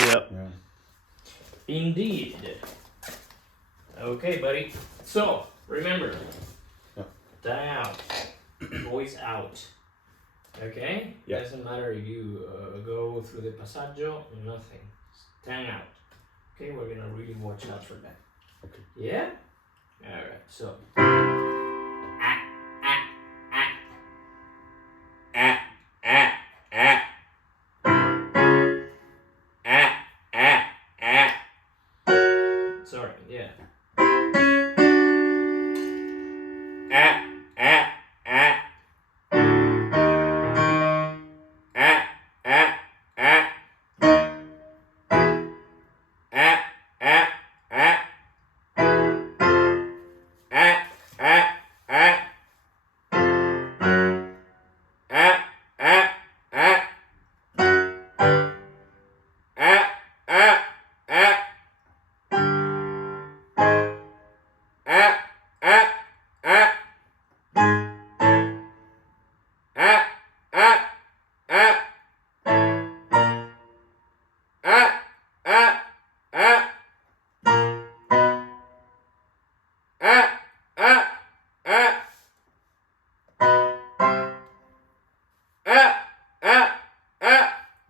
Yep. Yeah. Indeed. Okay, buddy. So, remember. Yeah. Tongue out. Voice out. Okay? Yeah. Doesn't matter if you go through the passaggio, nothing. Tongue out. Okay, we're gonna really watch out for that. Okay. Yeah? Alright, so. Sorry, yeah.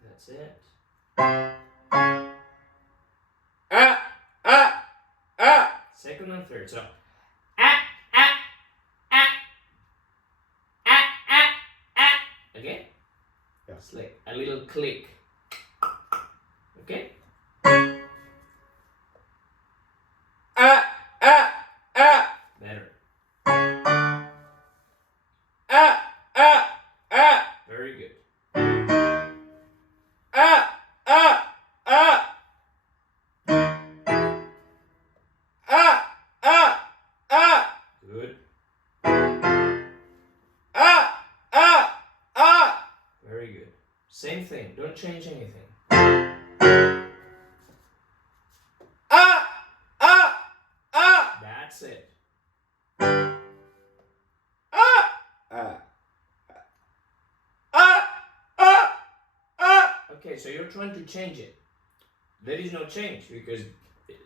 That's it. Second and third. So. Okay? Yeah. It's like a little click. Okay? Better. Very good. Good. Very good. Same thing. Don't change anything. That's it. Okay, so you're trying to change it. There is no change because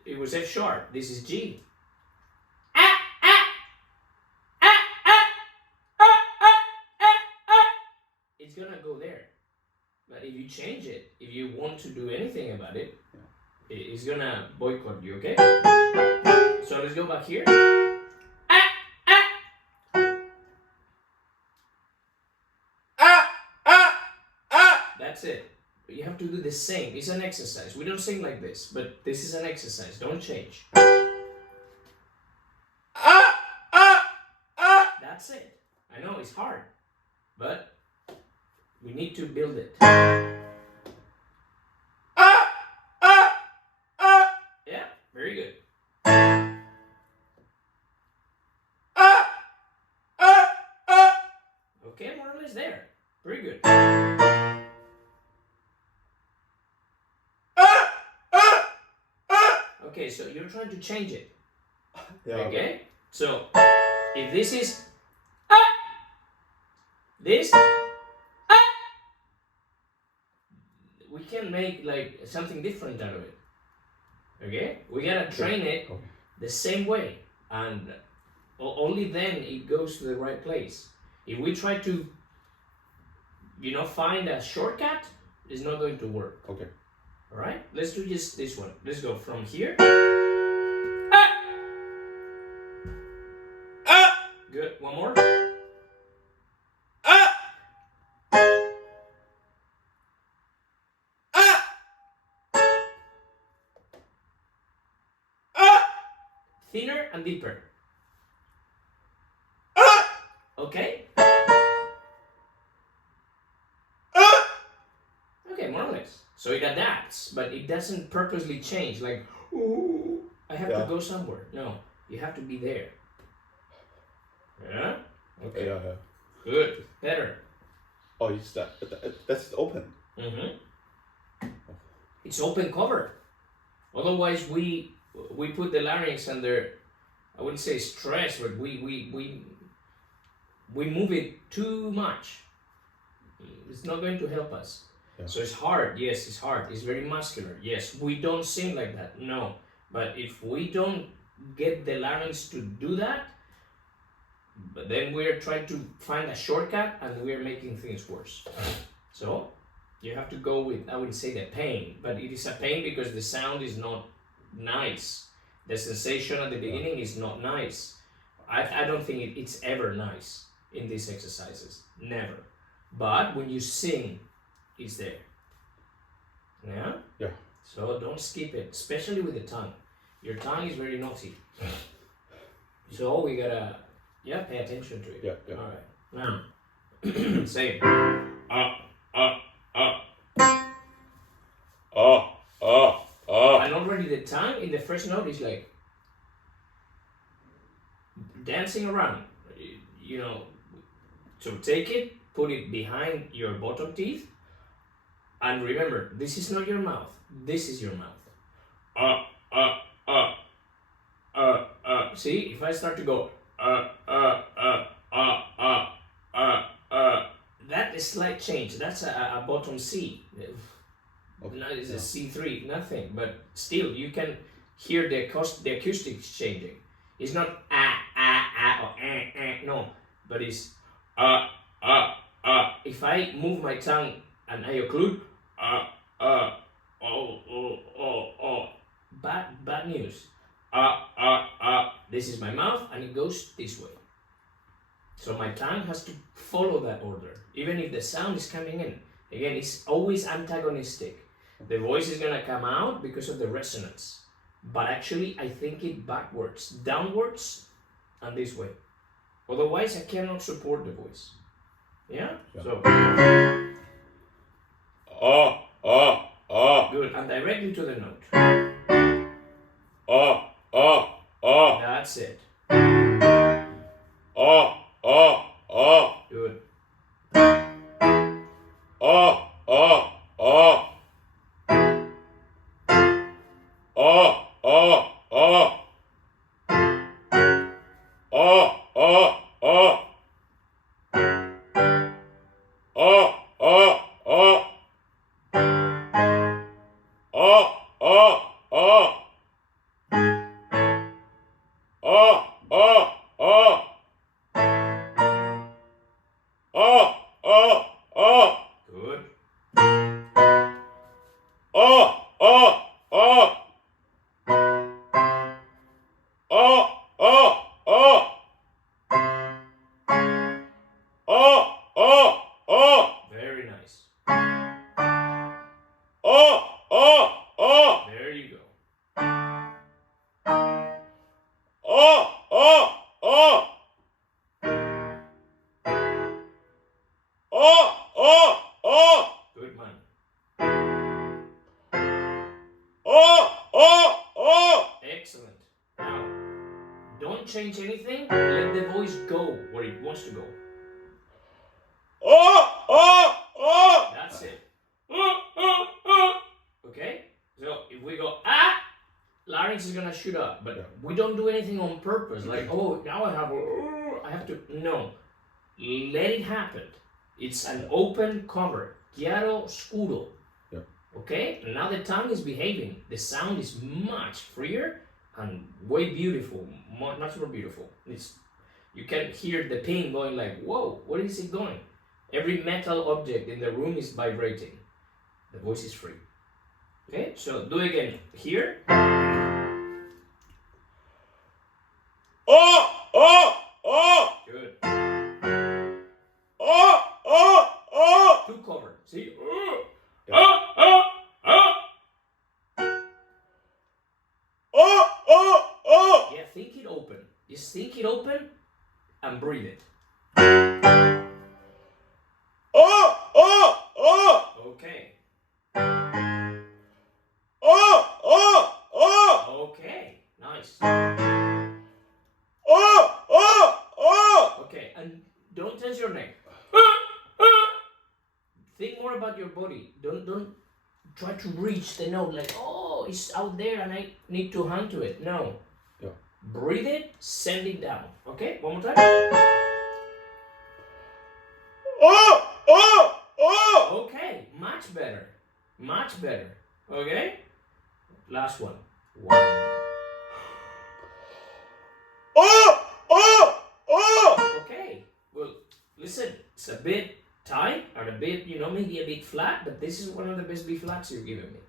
it was F sharp. This is G. It's gonna go there. But if you change it, if you want to do anything about it, it's gonna boycott you, okay? So let's go back here. That's it. You have to do the same. It's an exercise. We don't sing like this, but this is an exercise. Don't change. That's it. I know it's hard, but we need to build it. Yeah, very good. Okay, more or less there. Very good. Okay, so you're trying to change it. Yeah. Okay? So, if this is this, we can make like something different out of it. Okay? We gotta train it the same way, and only then it goes to the right place. If we try to, find a shortcut, it's not going to work. Okay. All right? Let's do just this one. Let's go from here. Good. One more. Thinner and deeper. Okay? Okay, more or less. So it adapts, but it doesn't purposely change. Like, ooh, I have to go somewhere. No, you have to be there. Yeah? Okay. Yeah. Good. Better. Oh, that's open. Mm-hmm. It's open cover. Otherwise, we put the larynx under, I wouldn't say stress, but we move it too much. It's not going to help us. Yeah. So it's hard. Yes, it's hard. It's very muscular. Yes, we don't sing like that. No, but if we don't get the larynx to do that, but then we're trying to find a shortcut and we're making things worse. So you have to go with, I wouldn't say the pain, but it is a pain because the sound is not nice. The sensation at the beginning is not nice. I don't think it's ever nice in these exercises. Never. But when you sing, it's there. Yeah? Yeah. So don't skip it, especially with the tongue. Your tongue is very naughty. So we gotta, pay attention to it. Yeah, yeah. All right. Now, same. And already the tongue in the first note is like dancing around. You know, so take it, put it behind your bottom teeth, and remember, this is not your mouth. This is your mouth. See, if I start to go, that is slight change. That's a bottom C. No, it's a C3, nothing. But still, you can hear the acoustics changing. It's not or no, but it's If I move my tongue and I occlude, bad news. This is my mouth and it goes this way. So my tongue has to follow that order, even if the sound is coming in. Again, it's always antagonistic. The voice is gonna come out because of the resonance, but actually I think it backwards, downwards, and this way. Otherwise, I cannot support the voice. Yeah? So. Good, and directly to the note. That's it. Good. Good. Very nice. There you go. Good man. Excellent. Now, don't change anything. Let the voice go where it wants to go. That's it. Okay? So if we go larynx is gonna shoot up, but we don't do anything on purpose. Like, now I have to. No. Let it happen. It's an open cover. Chiaro scuro. Okay? And now the tongue is behaving. The sound is much freer and way beautiful. Much more beautiful. You can hear the pin going like, whoa, where is it going? Every metal object in the room is vibrating. The voice is free. Okay? So do it again. Here. Good. Two cover. See? Yeah, think it open. Just think it open and breathe it. Okay. Okay, nice. Okay, and don't tense your neck. Think more about your body. Don't try to reach the note like, it's out there and I need to hand to it. No. Yeah. Breathe it, send it down. Okay, one more time. Okay, much Much better. Much better. Okay? Last one. 1. Okay. Well, listen, it's a bit tight or a bit, maybe a bit flat, but this is one of the best B flats you've given me.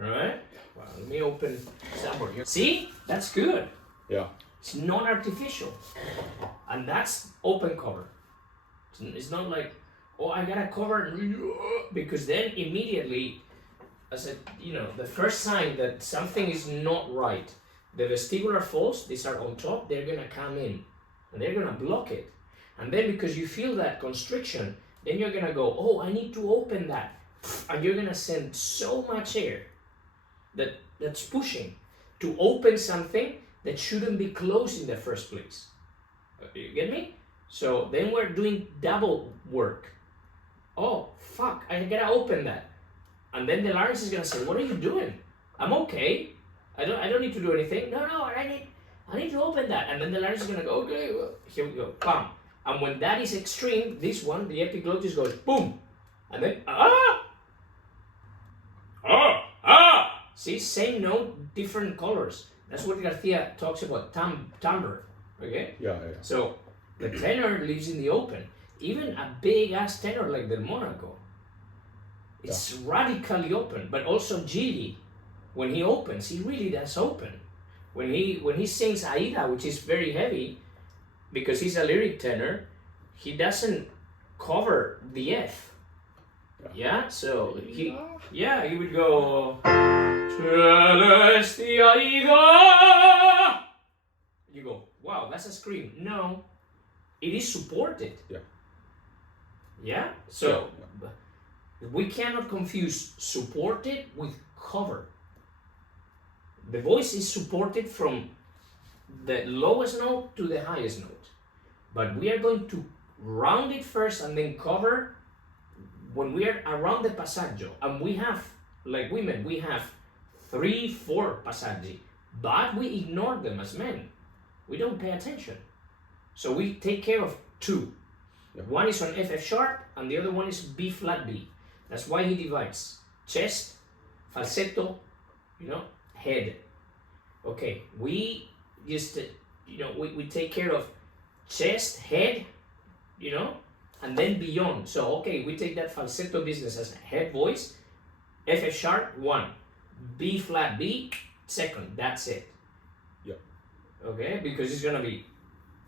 Alright? Well, let me open somewhere here. See? That's good. Yeah. It's non-artificial. And that's open cover. It's not like, oh, I gotta cover, because then immediately, the first sign that something is not right, the vestibular folds, these are on top, they're gonna come in and they're gonna block it. And then because you feel that constriction, then you're gonna go, oh, I need to open that. And you're gonna send so much air that's pushing to open something that shouldn't be closed in the first place. You get me? So then we're doing double work. Oh, fuck, I gotta open that. And then the larynx is gonna say, what are you doing? I'm okay. I don't need to do anything. No, I need to open that. And then the larynx is gonna go, okay, well, here we go, bam. And when that is extreme, this one, the epiglottis goes boom. And then, See, same note, different colors. That's what Garcia talks about, timbre, okay? Yeah. So the tenor lives in the open. Even a big ass tenor like the Monaco, it's radically open, but also Gili, when he opens, he really does open. When he sings Aida, which is very heavy, because he's a lyric tenor, he doesn't cover the F. Yeah, so he would go Celestia Aida. You go, wow, that's a scream. No, it is supported. Yeah. So we cannot confuse supported with cover. The voice is supported from the lowest note to the highest note, but we are going to round it first and then cover when we are around the passaggio. And we have, like women, we have 3-4 passaggi, but we ignore them as men. We don't pay attention. So we take care of 2. One is on F sharp and the other one is B flat B. That's why he divides chest, falsetto, head. Okay, we just, we take care of chest, head, and then beyond. So, okay, we take that falsetto business as head voice, F sharp, 1, B flat B, 2nd, that's it. Okay, because it's gonna be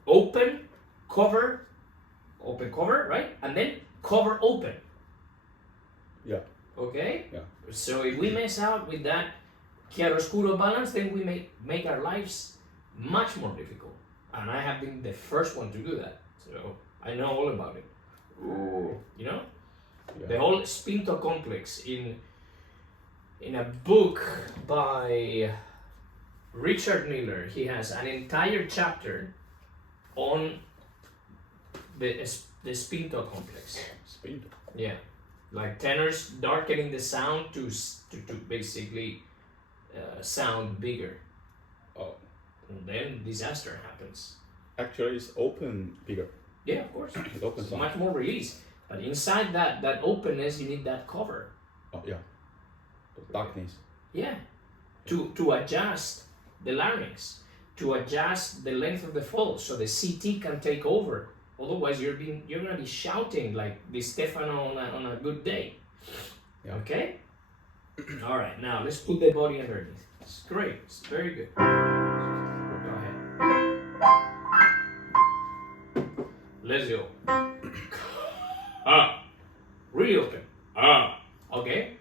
open, cover, right? And then cover, open. Okay? So if we mess out with that chiaroscuro balance, then we make our lives much more difficult. And I have been the first one to do that. So I know all about it. The whole spinto complex in a book by Richard Miller, he has an entire chapter on the spinto complex. Spinto. Yeah, like tenors darkening the sound to basically sound bigger. Oh. And then disaster happens. Actually, it's open bigger. Yeah, of course. It's open sound. Much more release. But inside that openness, you need that cover. Oh, yeah. The darkness. Yeah. To adjust the larynx, to adjust the length of the fold so the CT can take over. Otherwise, you're gonna be shouting like Di Stefano on a good day. Okay. All right. Now let's put the body underneath. It's great. It's very good. Go ahead. Let's go. Really open. Okay.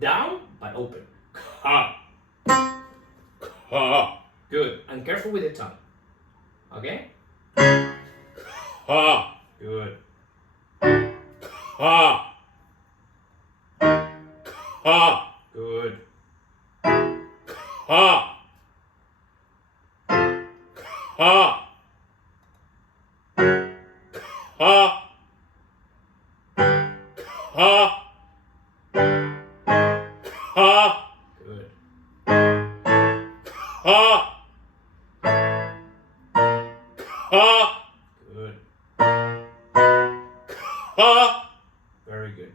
Down but open. Good. And careful with the tongue. Okay. Good. Good. Good. Good. Very good.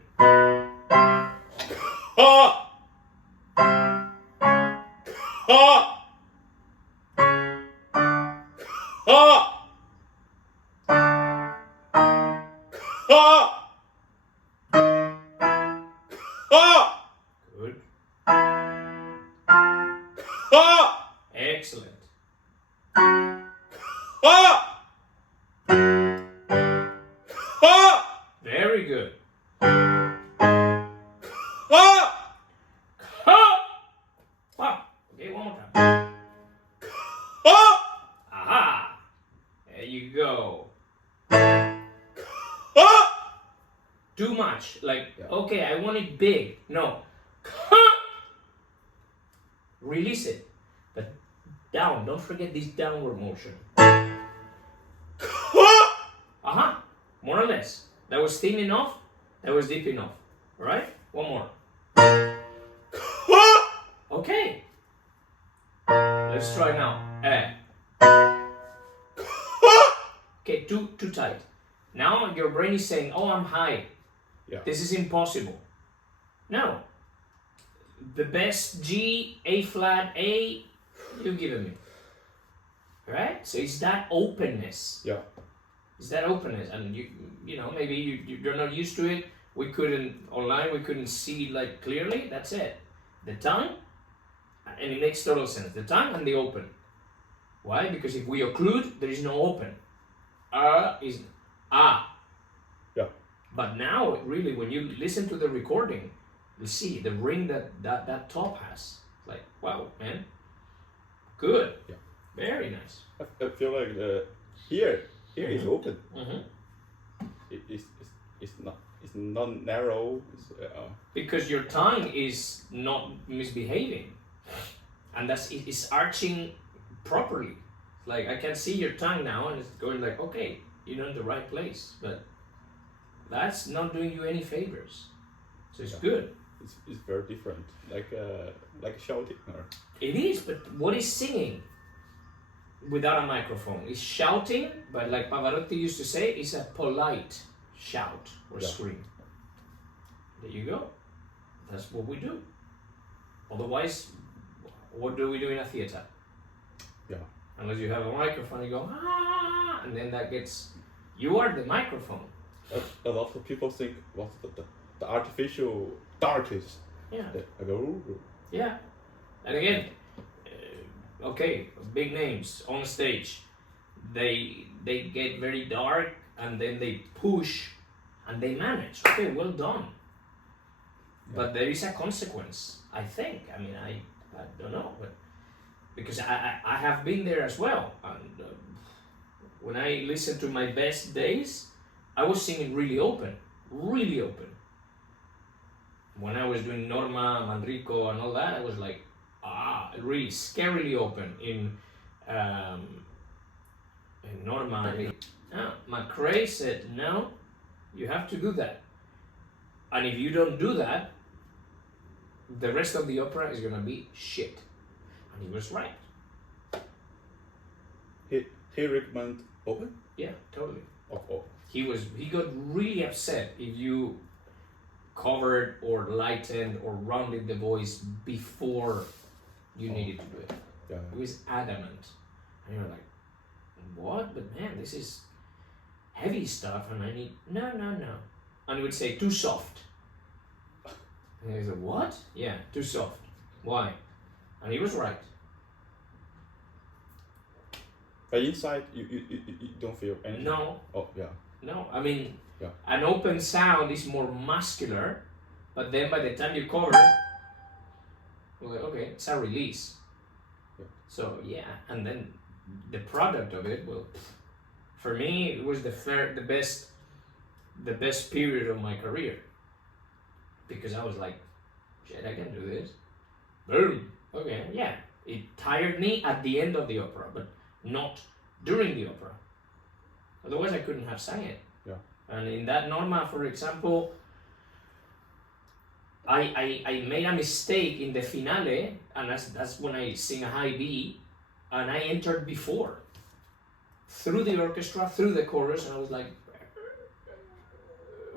much. Like, Yeah. okay, I want it big. No. Release it. But down. Don't forget this downward motion. Uh-huh. More or less. That was thin enough. That was deep enough. Alright? One more. Okay. Let's try now. Okay, too tight. Now your brain is saying, oh, I'm high. Yeah. This is impossible. No. The best G, A flat, A, you give me. Right? So it's that openness. Yeah. It's that openness. And you know, maybe you're not used to it. We couldn't see like clearly. That's it. The tongue, and it makes total sense. The tongue and the open. Why? Because if we occlude, there is no open. Is ah. Yeah. But now, really, when you listen to the recording, you see the ring that top has. Like, wow, man. Good. Yeah. Very nice. I feel like here is open. Mm-hmm. It's not narrow. Because your tongue is not misbehaving, and it's arching properly. Like I can see your tongue now, and it's going like, okay, you're in the right place, but that's not doing you any favors. So it's good. It's very different, like shouting. Or... It is, but what is singing without a microphone? Is shouting, but like Pavarotti used to say, it's a polite shout or scream. There you go. That's what we do. Otherwise, what do we do in a theater? Yeah. Unless you have a microphone, you go, ah, and then that gets, you are the microphone. A lot of people think what's the artificial darkest. Yeah. I go, ooh. Yeah. And again, okay, big names on stage, they get very dark and then they push and they manage. Okay, well done. Yeah. But there is a consequence, I think. I mean, I don't know, but because I have been there as well. And when I listen to my best days, I was singing really open, really open. When I was doing Norma, Manrico, and all that, I was like, really scarily open in Norma. McRae said, no, you have to do that. And if you don't do that, the rest of the opera is gonna be shit. And he was right. He recommended open? Yeah, totally. Oh. He got really upset if you covered or lightened or rounded the voice before you needed to do it. Yeah. He was adamant. And you're like, what? But man, this is heavy stuff and I need, no. And he would say, too soft. And he said, what? Yeah, too soft. Why? And he was right. But inside, you don't feel anything? No. Oh, yeah. No, I mean, an open sound is more muscular, but then by the time you cover, you're like, okay, it's a release. Yeah. So yeah, and then the product of it, well, for me, it was the best period of my career. Because I was like, shit, I can do this. Boom. Okay, yeah. It tired me at the end of the opera, but not during the opera. Otherwise, I couldn't have sang it. Yeah. And in that Norma, for example, I made a mistake in the finale, and that's when I sing a high B, and I entered before. Through the orchestra, through the chorus, and I was like,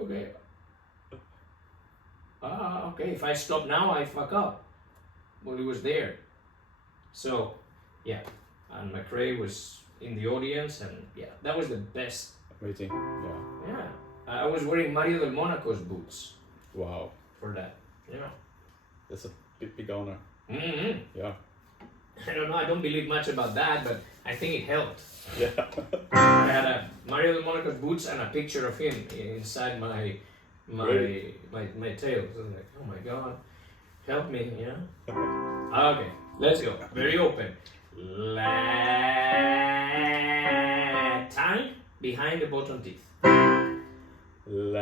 okay. Okay, if I stop now, I fuck up. Well, it was there. So, yeah. And McRae was in the audience, and yeah, that was the best. Amazing, yeah. Yeah. I was wearing Mario del Monaco's boots. Wow. For that, yeah. That's a big honor. Mm-hmm. Yeah. I don't know, I don't believe much about that, but I think it helped. Yeah. I had a Mario del Monaco's boots and a picture of him inside my tail. So I was like, oh my god, help me, you know? Okay, let's go. Very open. Tongue behind the bottom teeth. La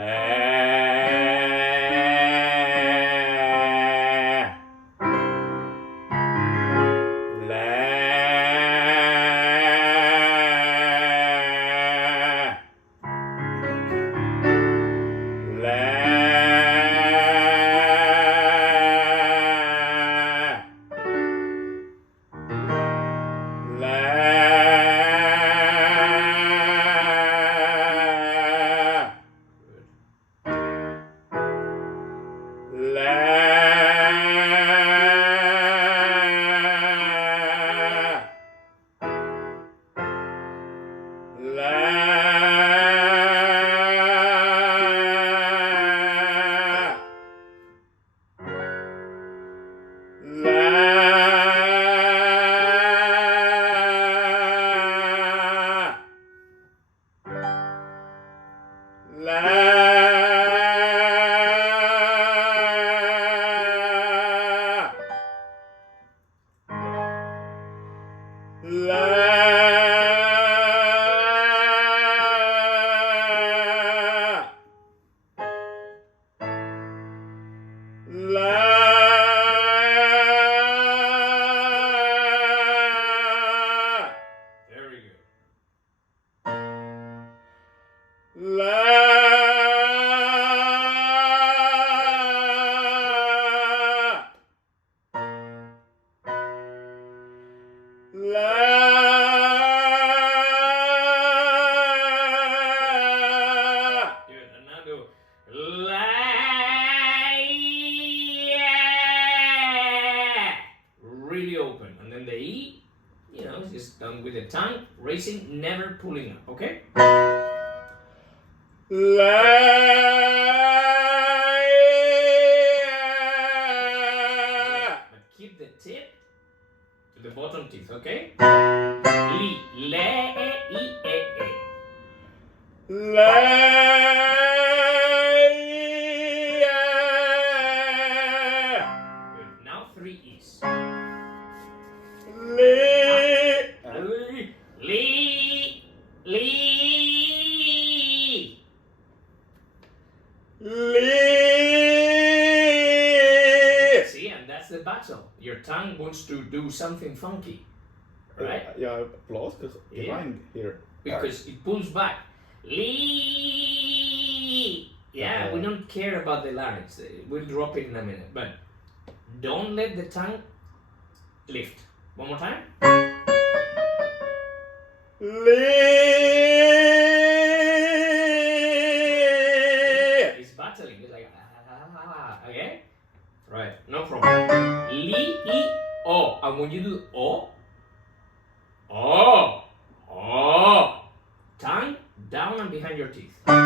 Very good. Good. And now do la. Really open. And then the E, you know, just done with the tongue, raising, never pulling up, okay? But keep the tip to the bottom teeth, okay? Li, le, e, I, e, e. Good. Now 3 E's. See, and that's the battle. Your tongue wants to do something funky, right? Yeah, applause because behind here. Because it pulls back. Yeah, we don't care about the larynx. We'll drop it in a minute, but don't let the tongue lift. One more time. It's battling. It's like okay, right? No problem. Li, I, o, and when you do o, tongue down and behind your teeth. There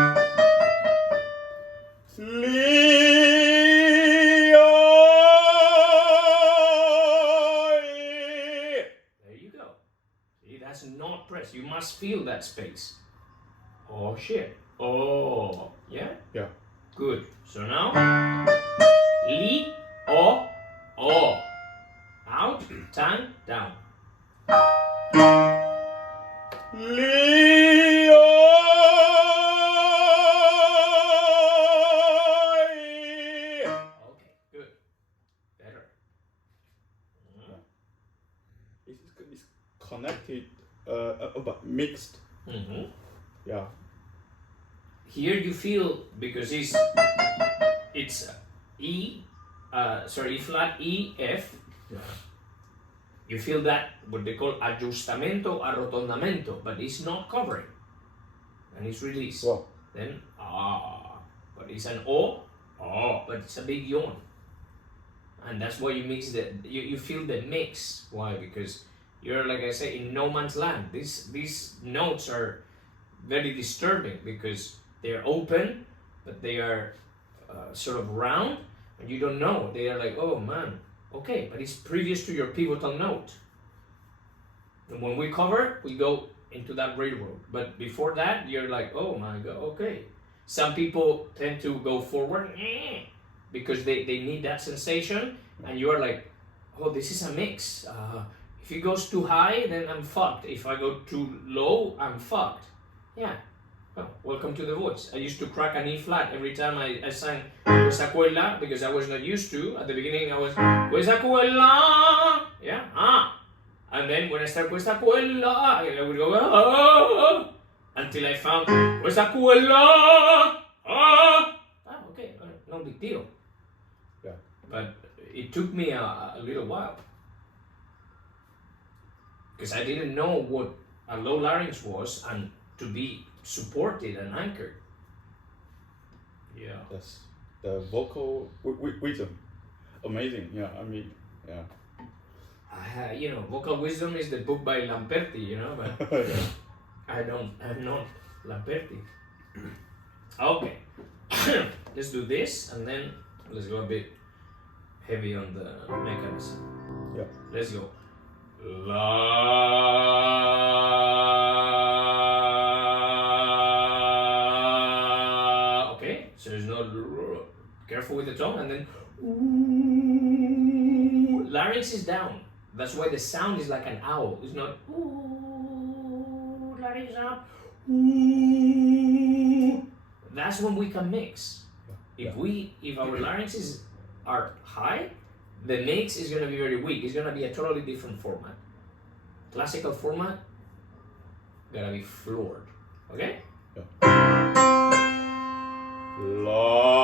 you go. See, that's not pressed. You must feel that space. Oh shit. Oh, yeah? Yeah. Good. So now, li, o. Out, tongue down. Okay, good. Better. It's connected, but mixed. Mm-hmm. Yeah. Here you feel, because it's E, E flat, E, F. You feel that, what they call aggiustamento, arrotondamento, but it's not covering. And it's released. Wow. Then, but it's an O, but it's a big yawn. And that's why you mix you feel the mix. Why? Because you're, like I say, in no man's land. These notes are very disturbing because they're open, but they are sort of round, and you don't know. They are like, oh man, okay, but it's previous to your pivotal note. And when we cover, we go into that railroad. But before that, you're like, oh my god, okay. Some people tend to go forward because they need that sensation, and you are like, oh, this is a mix. If it goes too high, then I'm fucked. If I go too low, I'm fucked. Yeah. Well, welcome to the voice. I used to crack an E flat every time I sang Questa Quella because I was not used to. At the beginning, I was Questa Quella. Yeah. And then when I start Questa Quella, I would go until I found Questa Quella. Okay. No big deal. Yeah. But it took me a little while because I didn't know what a low larynx was and to be supported and anchored. Yeah. That's vocal wisdom. Amazing. Yeah. I mean, yeah. You know, Vocal Wisdom is the book by Lamperti, you know, but I'm not Lamperti. Okay, let's do this and then let's go a bit heavy on the mechanism. Yeah. Let's go. La. Okay, so there's no. Careful with the tongue and then. Larynx is down. That's why the sound is like an owl. It's not larynx up. That's when we can mix. If our larynxes are high, the mix is gonna be very weak. It's gonna be a totally different format. Classical format, gonna be floored. Okay? Yeah. La.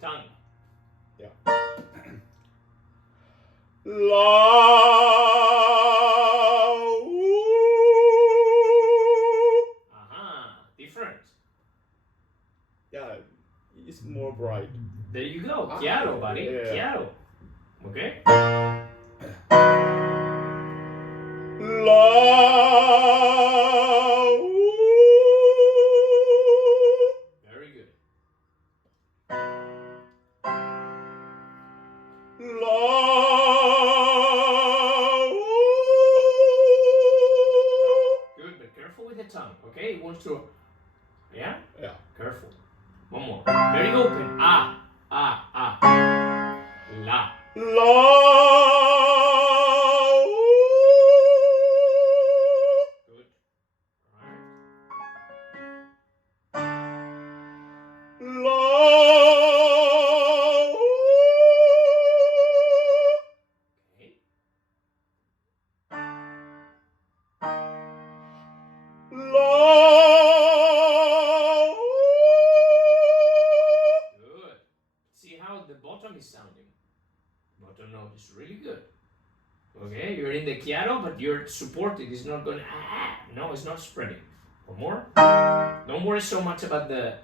Tongue. Yeah. La. Different. Yeah, it's more bright. There you go. Chiaro, buddy. Yeah. Chiaro. Okay? La. Very good. La. Good, but careful with the tongue, okay? It wants to. Yeah? Yeah. Careful. One more. Very open. Ah. La. La. Good. Alright. La. Okay. La. Good. See how the bottom is sounding. Bottom note is really good. Okay, you're in the chiaro, but you're supported. It's not going. No, it's not spreading. One more. Don't worry so much about the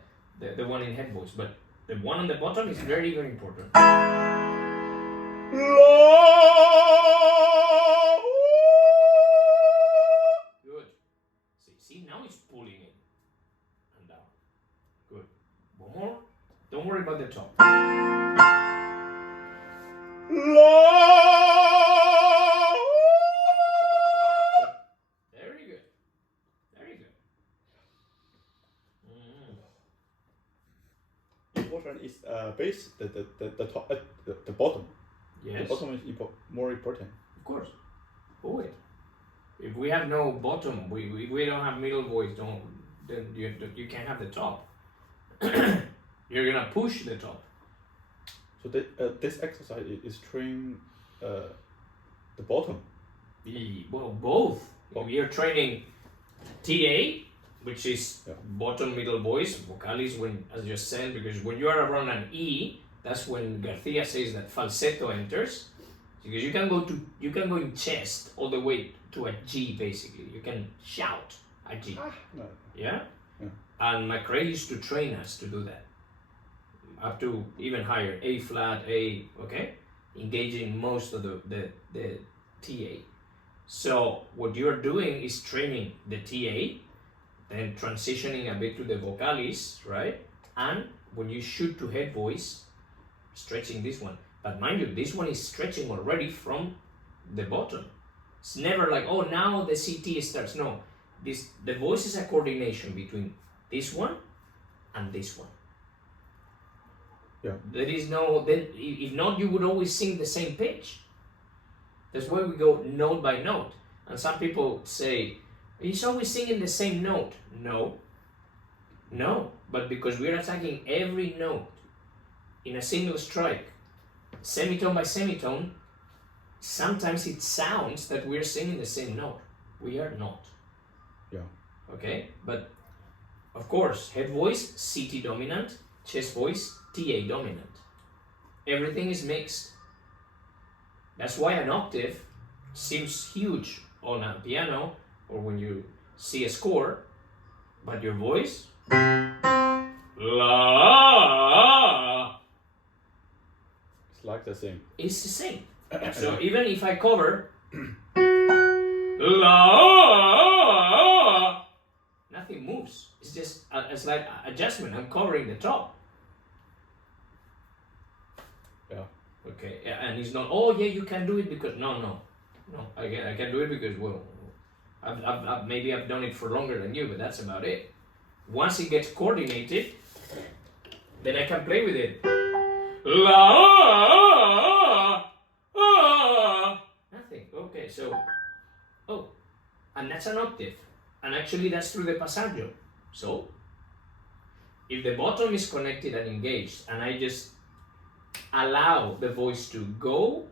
one in head voice, but the one on the bottom is very, very important. Good. See, now it's pulling in and down. Good. One more. Don't worry about the top. Very good. Very good. Important is bass, the top, the bottom. Yes. The bottom is more important. Of course. Always. If we have no bottom, we don't have middle voice, then you can't have the top. You're gonna push the top. So this exercise is train the bottom. Well, both. If you're training TA, which is bottom middle voice, vocalis, when, as you said, because when you are around an E, that's when Garcia says that falsetto enters, because you can go in chest all the way to a G basically. You can shout a G. Yeah? And McRae used to train us to do that. Up to even higher, A flat, A, okay? Engaging most of the TA. So what you're doing is training the TA, then transitioning a bit to the vocalis, right? And when you shoot to head voice, stretching this one. But mind you, this one is stretching already from the bottom. It's never like, oh, now the CT starts. No, the voice is a coordination between this one and this one. Yeah. There is no, then if not, you would always sing the same pitch. That's why we go note by note. And some people say, he's always singing the same note. No, but because we're attacking every note in a single strike, semitone by semitone, sometimes it sounds that we're singing the same note. We are not. Yeah. Okay, but of course, head voice, CT dominant, chest voice, TA dominant. Everything is mixed. That's why an octave seems huge on a piano or when you see a score, but your voice, la, It's like the same. it's the same. So even if I cover la, nothing moves. It's just a slight adjustment. I'm covering the top. Yeah. Okay, and it's not, oh yeah, you can do it because, no, I can do it because, well, maybe I've done it for longer than you, but that's about it. Once it gets coordinated, then I can play with it. La, nothing. Okay, so, oh, and that's an octave, and actually that's through the passaggio. So, if the bottom is connected and engaged, and I just allow the voice to go,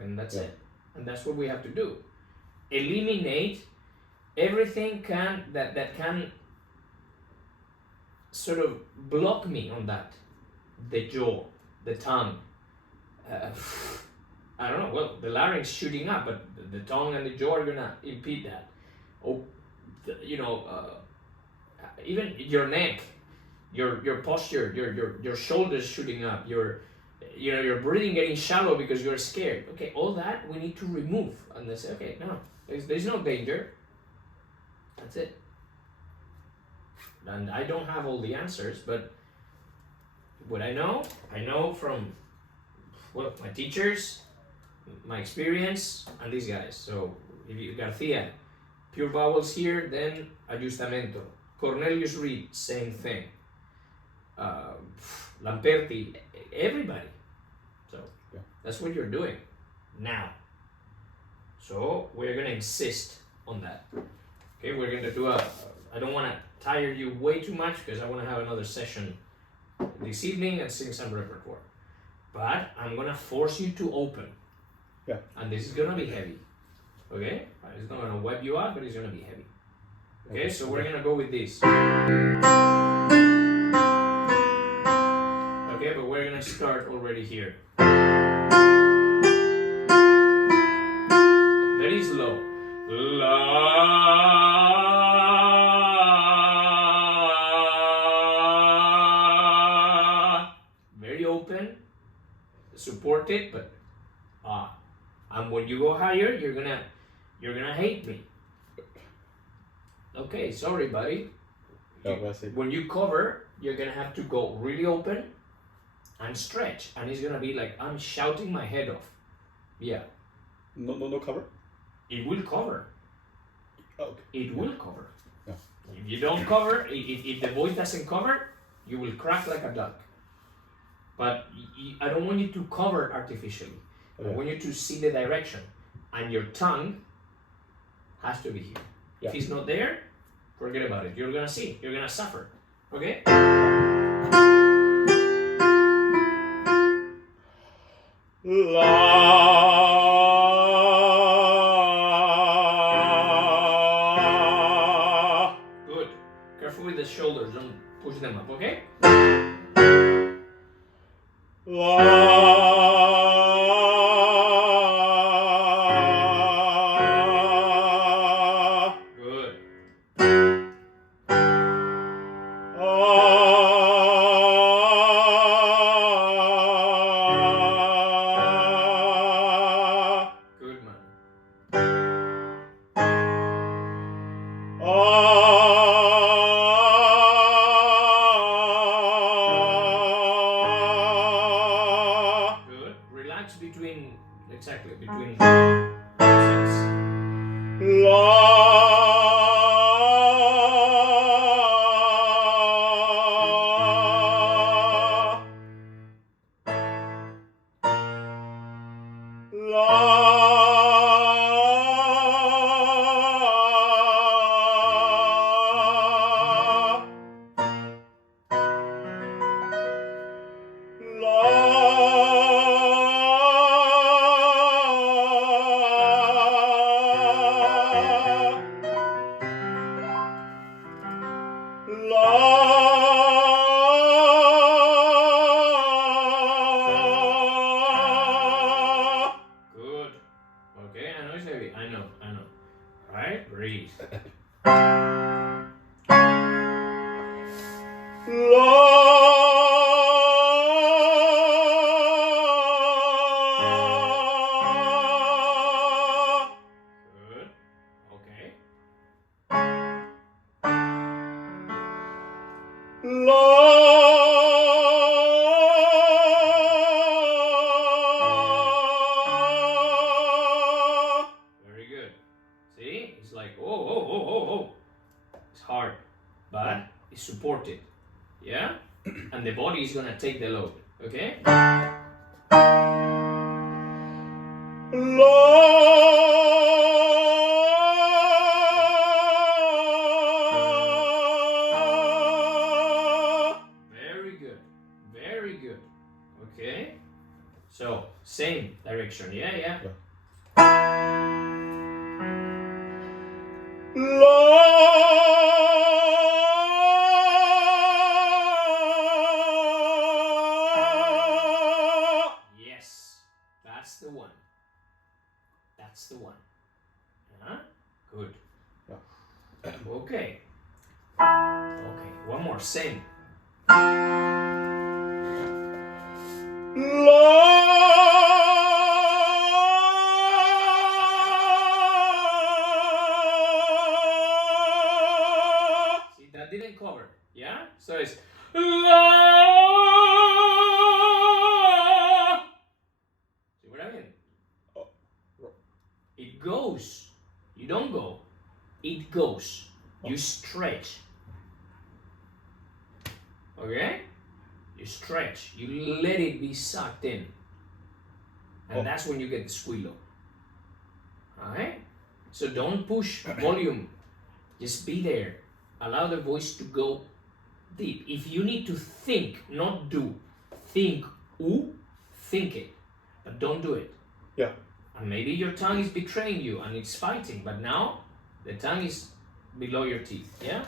and that's it. And that's what we have to do. Eliminate everything that can sort of block me on that. The jaw, the tongue. I don't know, well, the larynx shooting up, but the tongue and the jaw are gonna impede that. Or, even your neck, your posture, your shoulders shooting up, your breathing getting shallow because you're scared. Okay, all that we need to remove. And they say, okay, no, there's no danger. That's it. And I don't have all the answers, but what I know from, well, my teachers, my experience, and these guys. So if you Garcia, pure vowels here, then ajustamento. Cornelius Reed, same thing. Lamperti, everybody. So that's what you're doing now. So we're gonna insist on that. Okay, we're gonna do I don't want to tire you way too much because I want to have another session this evening and sing some repertoire. But I'm gonna force you to open. Yeah. And this is gonna be heavy. Okay? It's not gonna wipe you out, but it's gonna be heavy. Okay, so we're gonna go with this. Okay, but we're gonna start already here. Very slow. La. Very open. Support it, but and when you go higher, you're gonna hate me. Okay, sorry, buddy. When you cover, you're gonna have to go really open and stretch, and it's gonna be like I'm shouting my head off. Yeah. No cover? It will cover. Okay. It will cover. Yeah. If you don't cover, if the voice doesn't cover, you will crack like a duck. But I don't want you to cover artificially. I want you to see the direction, and your tongue has to be here. Yeah. If it's not there, forget about it. You're gonna see. You're gonna suffer. Okay? La. them up, okay? Good. Good, man. Good. Relax between, exactly, between sets. Good. Okay, I know it's heavy. I know. Right? Breathe. Good. Okay. Very good. See? It's like, oh. It's hard, but it's supported. Yeah? And the body is gonna take the load. Okay? Very good. Very good. Okay? So, same direction. Yeah. Yes, that's the one. That's the one. Huh? Good. Okay. Okay, one more. Same. See, that didn't cover. Yeah? So it's la. See what I mean? It goes. You don't go. It goes. You stretch. Okay? You stretch. You let it be sucked in. And that's when you get the squealo. Alright? So don't push volume. Just be there. Allow the voice to go deep. If you need to think, not do, think think it. But don't do it. Yeah. And maybe your tongue is betraying you and it's fighting, but now the tongue is below your teeth. Yeah?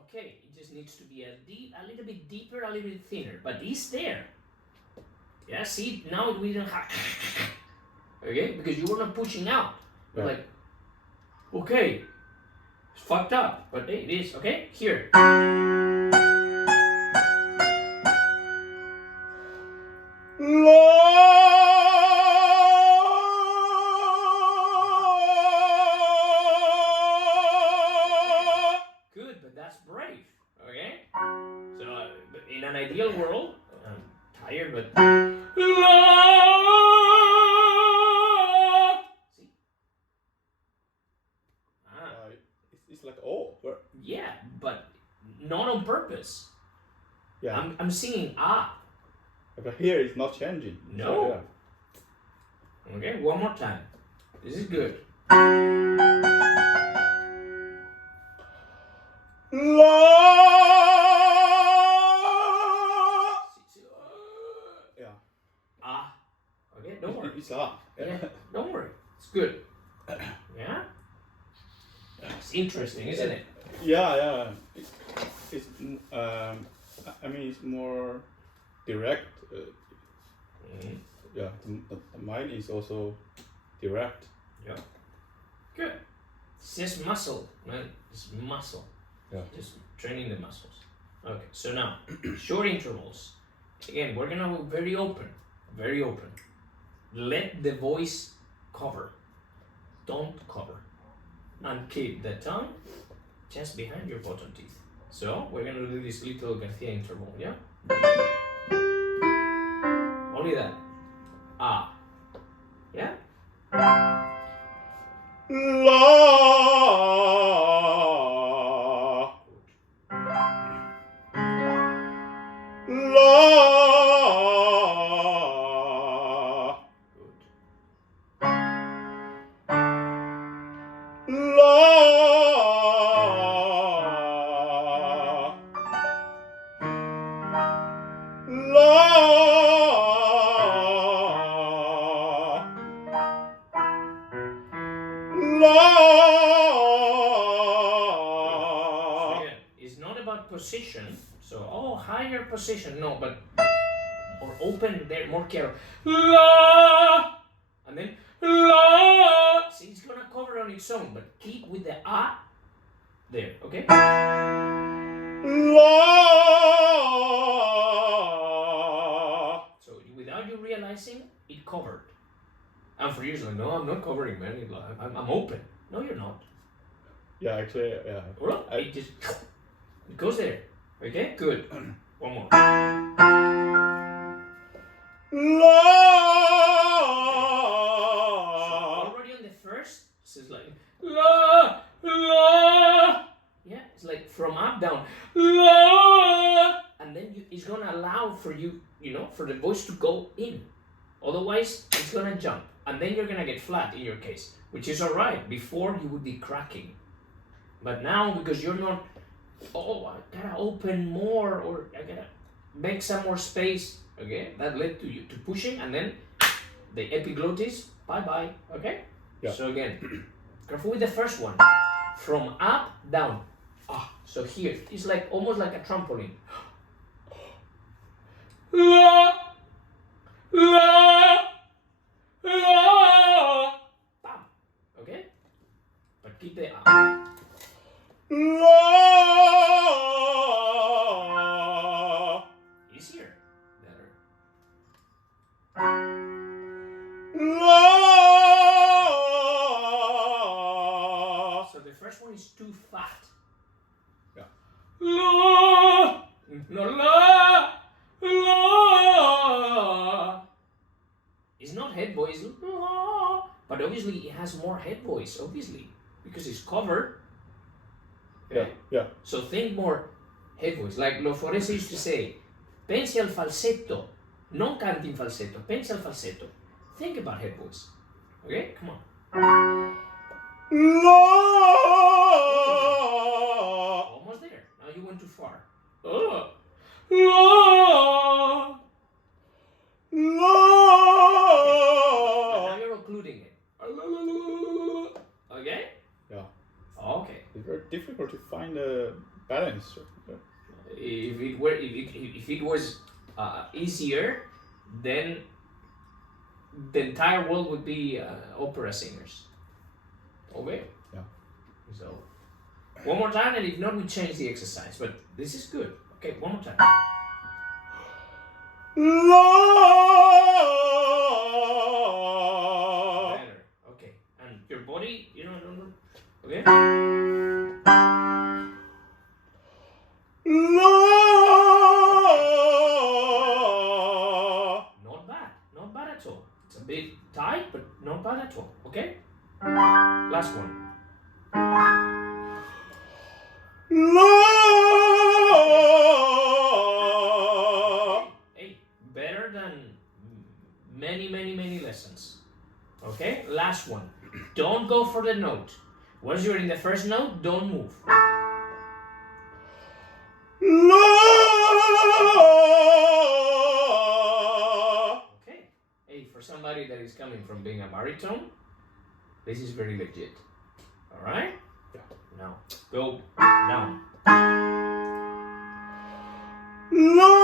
Okay, it just needs to be a little bit deeper, a little bit thinner, but it's there. Yeah, see, now we don't have. Okay, because you were not pushing out. You're like, okay, it's fucked up, but hey, it is, okay? Here. Good, but that's brave, okay? So, in an ideal world, I'm tired, but. See? It's like Yeah, but not on purpose. Yeah. I'm singing ah. But here it's not changing. No. Okay, one more time. This is good. It's interesting, isn't it? Yeah. It's I mean it's more direct. Yeah, mine is also direct. Yeah. Good. It's just muscle, man. It's muscle. Yeah. Just training the muscles. Okay, so now, short intervals. Again, we're gonna go very open. Very open. Let the voice cover. Don't cover. And keep the tongue just behind your bottom teeth. So, we're gonna do this little Garcia interval, yeah? Only that. Ah. Yeah? Position, so higher position, no, but or open there, more careful. La, and then la. See, it's gonna cover on its own, but keep with the there, okay? La. So without you realizing, it covered. And for years, like, no, I'm not covering, man. I'm open. No, you're not. Yeah, actually, yeah. Well, it just. It goes there. Okay? Good. One more. La. So already on the first, it's like la la. Yeah, it's like from up down. La. And then it's gonna allow for you, for the voice to go in. Otherwise, it's gonna jump, and then you're gonna get flat in your case, which is alright. Before you would be cracking, but now because you're not. Oh, I gotta open more, or I gotta make some more space. Okay, that led to pushing, and then the epiglottis. Bye. Okay. Yeah. So again, careful with the first one. From up down. So here it's like almost like a trampoline. La, la, la. Bam. Okay. But keep the up. Easier. Better. So the first one is too fat. Yeah. La, la, la. It's not head voice, la, but obviously it has more head voice, obviously, because it's covered. Okay? Yeah. So think more head voice. Like Lo Forese used to say, pensi al falsetto, non canti in falsetto, pensi al falsetto. Think about head voice. Okay? Come on. La. Almost there. Now you went too far. La. La. Okay. Now you're occluding it. Okay? Yeah. Okay. It's very difficult to find a balance. If it was easier, then the entire world would be opera singers. Okay. Yeah. So one more time, and if not, we change the exercise. But this is good. Okay, one more time. Better. Okay, and your body, okay. Not bad at all. It's a bit tight, but not bad at all. Okay? Last one. Hey, better than many lessons. Okay? Last one. Don't go for the note. Once you're in the first note, don't move. Okay. Hey, for somebody that is coming from being a baritone, this is very legit. Alright? Yeah. Now go down. La.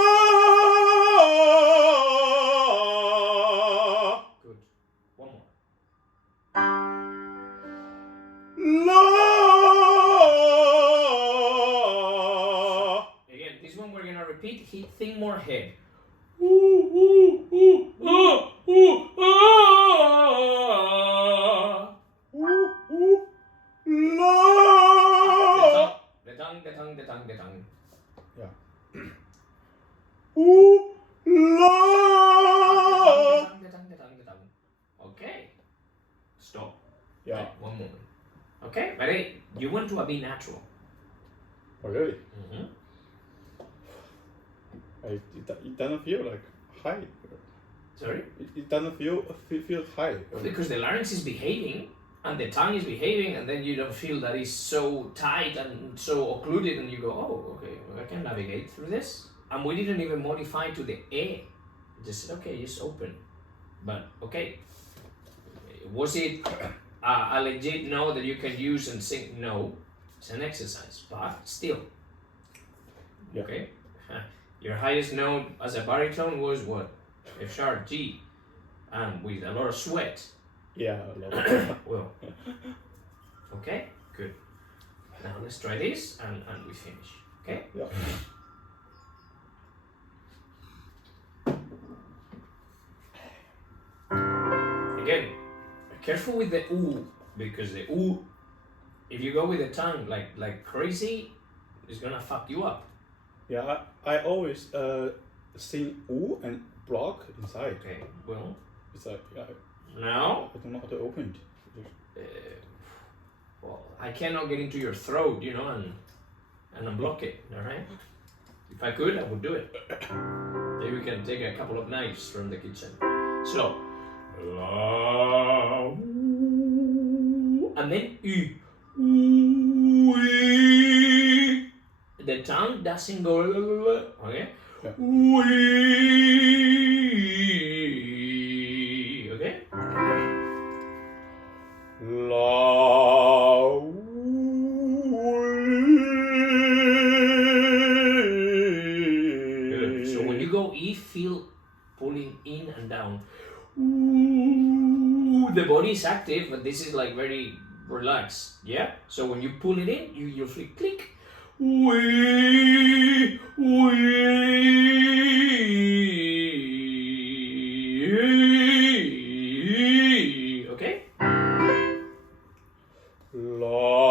Good. One more. La. Again, this one we're gonna repeat. Think more head. La. The tongue. Yeah. The tongue. Okay. Stop. Yeah. Right, one moment. Okay, but hey, you want to be natural. Oh, really? Mm-hmm. It doesn't feel like high. Sorry? It doesn't feel high. Because the larynx is behaving and the tongue is behaving, and then you don't feel that it's so tight and so occluded, and you go, oh, okay, well, I can navigate through this. And we didn't even modify to the A. Just said, okay, just open. But, okay, was it a legit note that you can use and sing? No, it's an exercise, but still. Yeah. Okay, your highest note as a baritone was what? F sharp G, and with a lot of sweat. Yeah, a lot. Well, okay, good. Now let's try this and we finish. Okay? Yeah. Again, careful with the oo, because the oo, if you go with the tongue like crazy, it's gonna fuck you up. Yeah, I always sing oo and block inside. Okay, well, It's like, yeah, now, I don't know how to open it. well, I cannot get into your throat, you know, and unblock it, alright? If I could, I would do it. Maybe we can take a couple of knives from the kitchen. So, la, ooh, and then u. Ooh, ee. The tongue doesn't go, okay? Yeah. Ooh, ee. Okay? La. Good. So when you go E, feel pulling in and down. Ooh, the body is active, but this is like very relaxed. Yeah. So when you pull it in, you'll feel click. Wee, wee. Okay. La.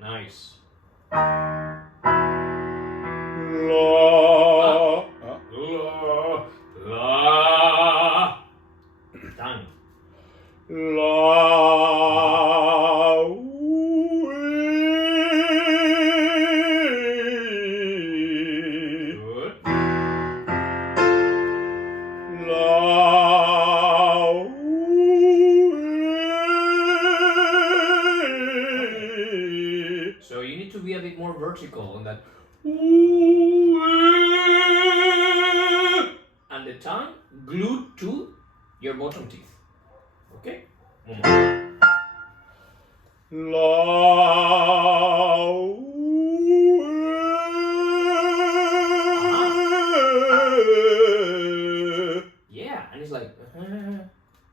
Nice. La. Done. Good. So you need to be a bit more vertical on that. And the tongue glued to your bottom teeth. Okay? One more. Yeah, and it's like,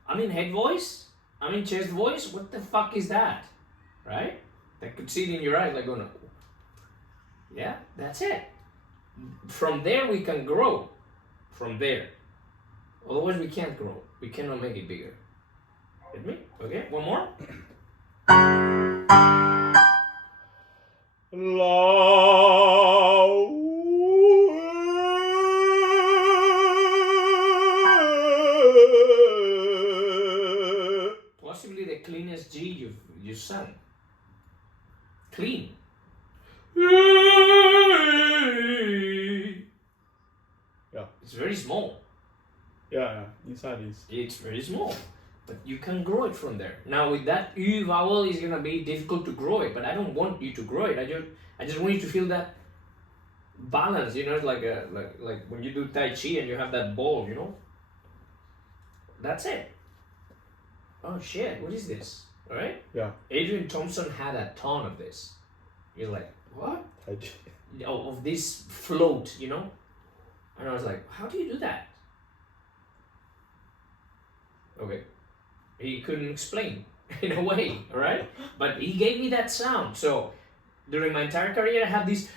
I'm in head voice, I'm in chest voice, what the fuck is that? Right? I could see it in your eyes, like going, yeah, that's it. From there we can grow. From there. Otherwise we can't grow. We cannot make it bigger. Get me? Okay, one more. cleanest G you've sung. Clean. Yeah. It's very small. Yeah. Inside is. It's very small. But you can grow it from there. Now with that U vowel is gonna be difficult to grow it, but I don't want you to grow it. I just want you to feel that balance, you know, it's like when you do Tai Chi and you have that ball, you know? That's it. Oh shit, what is this? Alright? Yeah. Adrian Thompson had a ton of this. You're like, what? Of this float, you know? And I was like, how do you do that? Okay. He couldn't explain in a way, alright? But he gave me that sound. So during my entire career, I had this.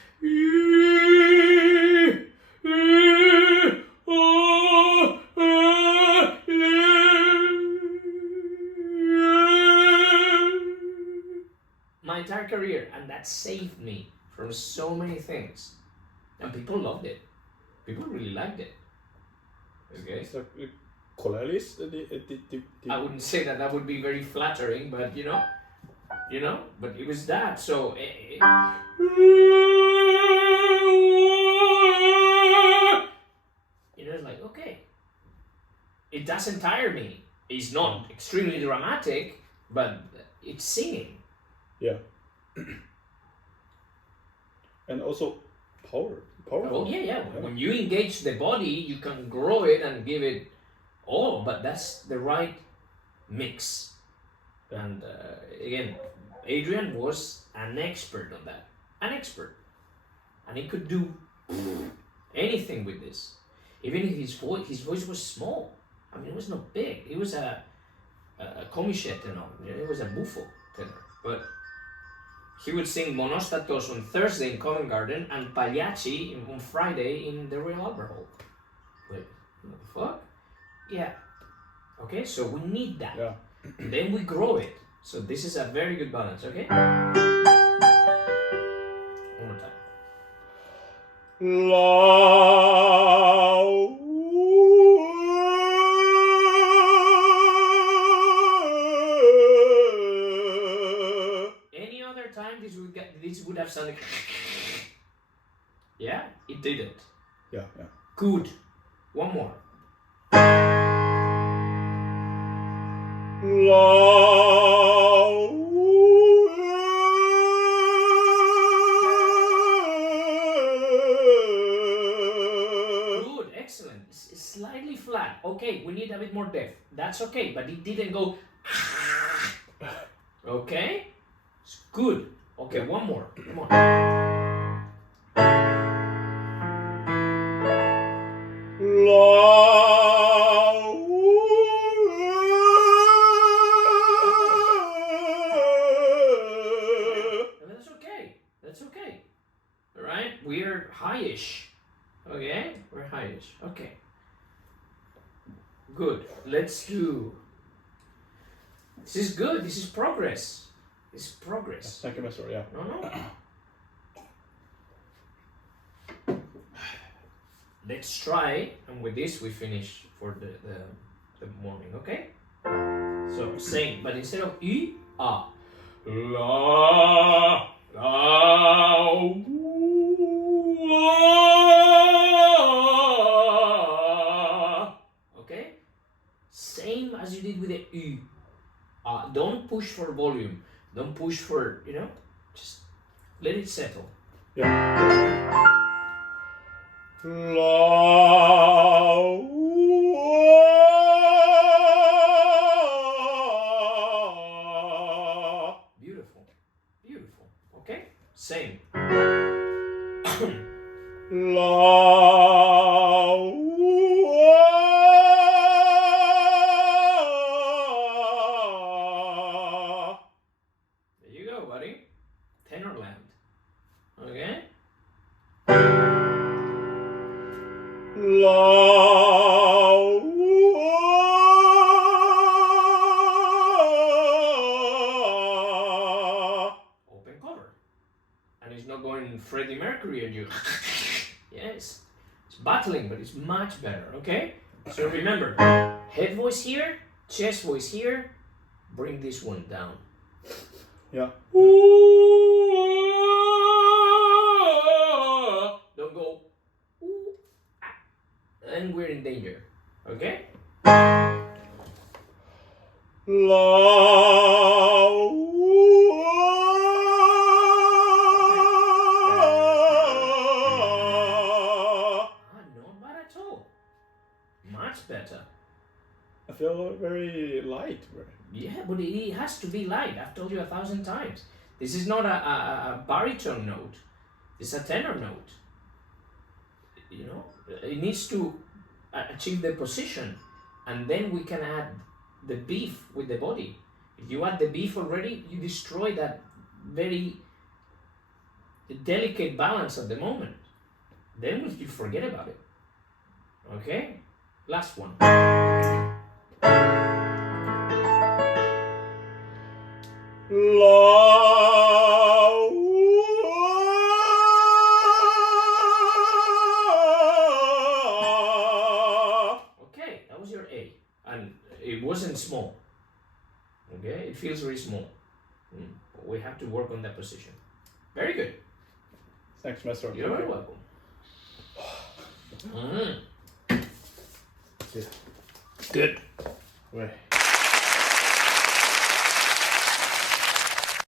My entire career, and that saved me from so many things. And people loved it. People really liked it. Okay. It's like Colelis. I wouldn't say that would be very flattering, but you know, but it was that. So you know, it's like, okay, it doesn't tire me. It's not extremely dramatic, but it's singing. Yeah. And also powerful. Oh yeah. When you engage the body, you can grow it and give it all, but that's the right mix. And again, Adrian was an expert on that. An expert. And he could do anything with this. Even if his voice was small. I mean, it was not big. He was a comiche tenor. It was a buffo tenor. But he would sing Monostatos on Thursday in Covent Garden and Pagliacci on Friday in the Royal Albert Hall. Wait, what the fuck? Yeah. Okay, so we need that. Yeah. Then we grow it. So this is a very good balance, okay? One more time. Any other time this would have sounded. Yeah, it didn't. Yeah. Good. One more. Good, excellent. It's slightly flat. Okay, we need a bit more depth. That's okay, but it didn't go. Okay, it's good. Okay, one more. Come on. That's okay. All right, we're highish. Okay, we're highish. Okay. Good. Let's do. This is good. This is progress. This is progress. Thank you, Master. Yeah. No. Let's try, and with this we finish for the morning. Okay. So same, but instead of I, A. La. Okay? Same as you did with the U. Don't push for volume. Don't push for, just let it settle. Yeah. Beautiful. Okay? Same. There you go, buddy. Tenor land. Okay? Open cover. And it's not going Freddie Mercury and you. Yes. It's battling, but it's much better, okay? So remember, head voice here, chest voice here, bring this one down. Yeah. Don't go. And we're in danger. Okay? Not bad at all. Much better. I feel very light. Yeah, but it has to be light. I've told you 1,000 times. This is not a baritone note. It's a tenor note. You know, it needs to achieve the position, and then we can add the beef with the body. If you add the beef already, you destroy that very delicate balance at the moment. Then you forget about it. Okay? Last one. Okay, that was your A. And it wasn't small. Okay? It feels very small. We have to work on that position. Very good. Thanks, Master. You're very welcome. Yeah. Good. Ouais.